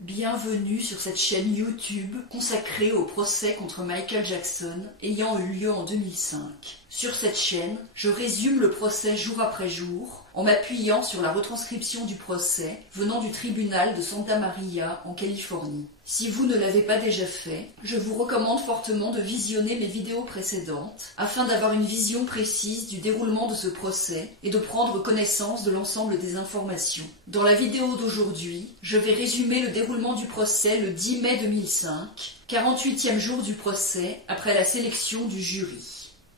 Bienvenue sur cette chaîne YouTube consacrée au procès contre Michael Jackson ayant eu lieu en 2005. Sur cette chaîne, je résume le procès jour après jour en m'appuyant sur la retranscription du procès venant du tribunal de Santa Maria en Californie. Si vous ne l'avez pas déjà fait, je vous recommande fortement de visionner mes vidéos précédentes afin d'avoir une vision précise du déroulement de ce procès et de prendre connaissance de l'ensemble des informations. Dans la vidéo d'aujourd'hui, je vais résumer le déroulement du procès le 10 mai 2005, 48e jour du procès après la sélection du jury.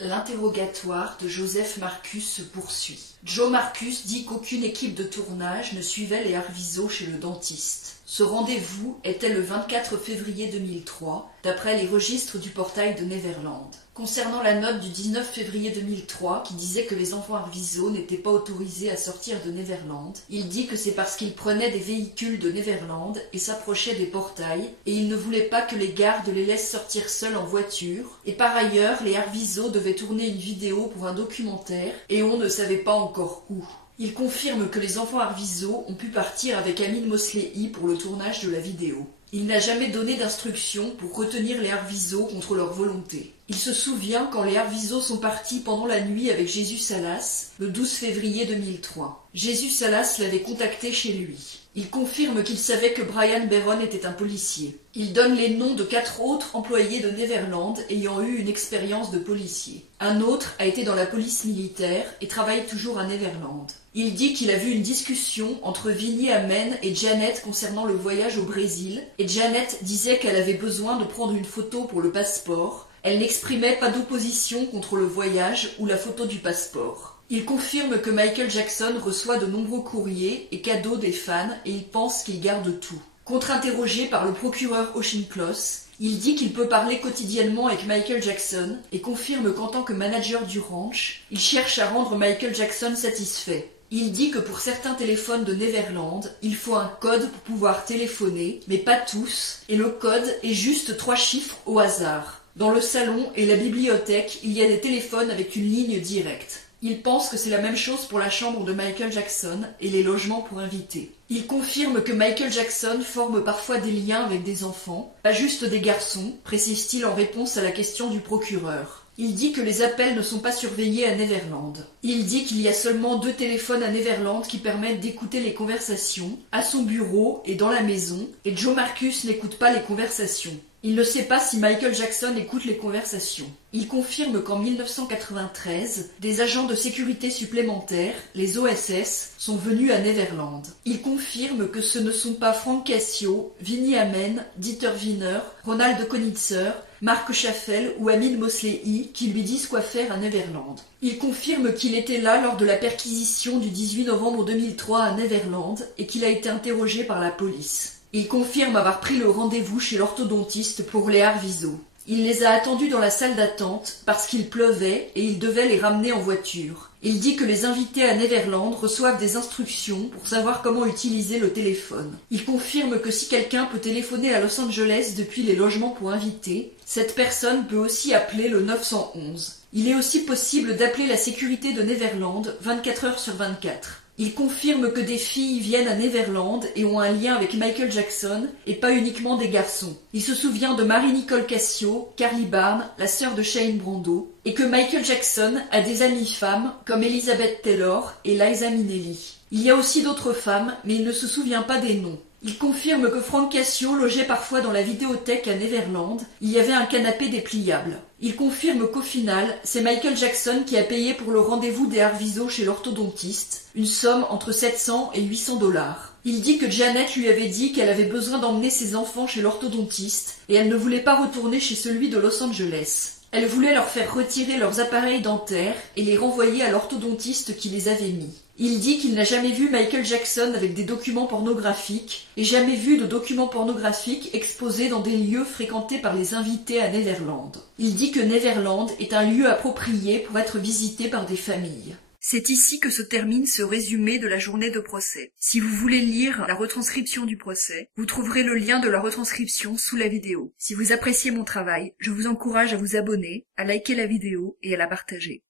L'interrogatoire de Joseph Marcus se poursuit. Joe Marcus dit qu'aucune équipe de tournage ne suivait les Arvizo chez le dentiste. Ce rendez-vous était le 24 février 2003, d'après les registres du portail de Neverland. Concernant la note du 19 février 2003 qui disait que les enfants Arvizo n'étaient pas autorisés à sortir de Neverland, il dit que c'est parce qu'ils prenaient des véhicules de Neverland et s'approchaient des portails, et il ne voulait pas que les gardes les laissent sortir seuls en voiture, et par ailleurs les Arvizo devaient tourner une vidéo pour un documentaire, et on ne savait pas encore où. Il confirme que les enfants Arvizo ont pu partir avec Amin Mosley pour le tournage de la vidéo. Il n'a jamais donné d'instructions pour retenir les Arvizo contre leur volonté. Il se souvient quand les Arvizo sont partis pendant la nuit avec Jesus Salas, le 12 février 2003. Jesus Salas l'avait contacté chez lui. Il confirme qu'il savait que Brian Beron était un policier. Il donne les noms de 4 autres employés de Neverland ayant eu une expérience de policier. Un autre a été dans la police militaire et travaille toujours à Neverland. Il dit qu'il a vu une discussion entre Vinnie Amen et Janet concernant le voyage au Brésil, et Janet disait qu'elle avait besoin de prendre une photo pour le passeport. Elle n'exprimait pas d'opposition contre le voyage ou la photo du passeport. Il confirme que Michael Jackson reçoit de nombreux courriers et cadeaux des fans et il pense qu'il garde tout. Contre-interrogé par le procureur Auchincloss, il dit qu'il peut parler quotidiennement avec Michael Jackson et confirme qu'en tant que manager du ranch, il cherche à rendre Michael Jackson satisfait. Il dit que pour certains téléphones de Neverland, il faut un code pour pouvoir téléphoner, mais pas tous, et le code est juste 3 chiffres au hasard. Dans le salon et la bibliothèque, il y a des téléphones avec une ligne directe. Il pense que c'est la même chose pour la chambre de Michael Jackson et les logements pour invités. Il confirme que Michael Jackson forme parfois des liens avec des enfants, pas juste des garçons, précise-t-il en réponse à la question du procureur. Il dit que les appels ne sont pas surveillés à Neverland. Il dit qu'il y a seulement 2 téléphones à Neverland qui permettent d'écouter les conversations, à son bureau et dans la maison, et Joe Marcus n'écoute pas les conversations. Il ne sait pas si Michael Jackson écoute les conversations. Il confirme qu'en 1993, des agents de sécurité supplémentaires, les OSS, sont venus à Neverland. Il confirme que ce ne sont pas Frank Cassio, Vinnie Amen, Dieter Wiener, Ronald Konitzer, Mark Schaffel ou Amin Mosley qui lui disent quoi faire à Neverland. Il confirme qu'il était là lors de la perquisition du 18 novembre 2003 à Neverland et qu'il a été interrogé par la police. Il confirme avoir pris le rendez-vous chez l'orthodontiste pour les Arvizo. Il les a attendus dans la salle d'attente parce qu'il pleuvait et il devait les ramener en voiture. Il dit que les invités à Neverland reçoivent des instructions pour savoir comment utiliser le téléphone. Il confirme que si quelqu'un peut téléphoner à Los Angeles depuis les logements pour invités, cette personne peut aussi appeler le 911. Il est aussi possible d'appeler la sécurité de Neverland 24 heures sur 24. Il confirme que des filles viennent à Neverland et ont un lien avec Michael Jackson, et pas uniquement des garçons. Il se souvient de Marie-Nicole Cassio, Carly Barnes, la sœur de Shane Brando, et que Michael Jackson a des amies femmes comme Elizabeth Taylor et Liza Minnelli. Il y a aussi d'autres femmes, mais il ne se souvient pas des noms. Il confirme que Frank Cassio logeait parfois dans la vidéothèque à Neverland, il y avait un canapé dépliable. Il confirme qu'au final, c'est Michael Jackson qui a payé pour le rendez-vous des Arvizo chez l'orthodontiste, une somme entre 700 et 800 $. Il dit que Janet lui avait dit qu'elle avait besoin d'emmener ses enfants chez l'orthodontiste et elle ne voulait pas retourner chez celui de Los Angeles. Elle voulait leur faire retirer leurs appareils dentaires et les renvoyer à l'orthodontiste qui les avait mis. Il dit qu'il n'a jamais vu Michael Jackson avec des documents pornographiques et jamais vu de documents pornographiques exposés dans des lieux fréquentés par les invités à Neverland. Il dit que Neverland est un lieu approprié pour être visité par des familles. C'est ici que se termine ce résumé de la journée de procès. Si vous voulez lire la retranscription du procès, vous trouverez le lien de la retranscription sous la vidéo. Si vous appréciez mon travail, je vous encourage à vous abonner, à liker la vidéo et à la partager.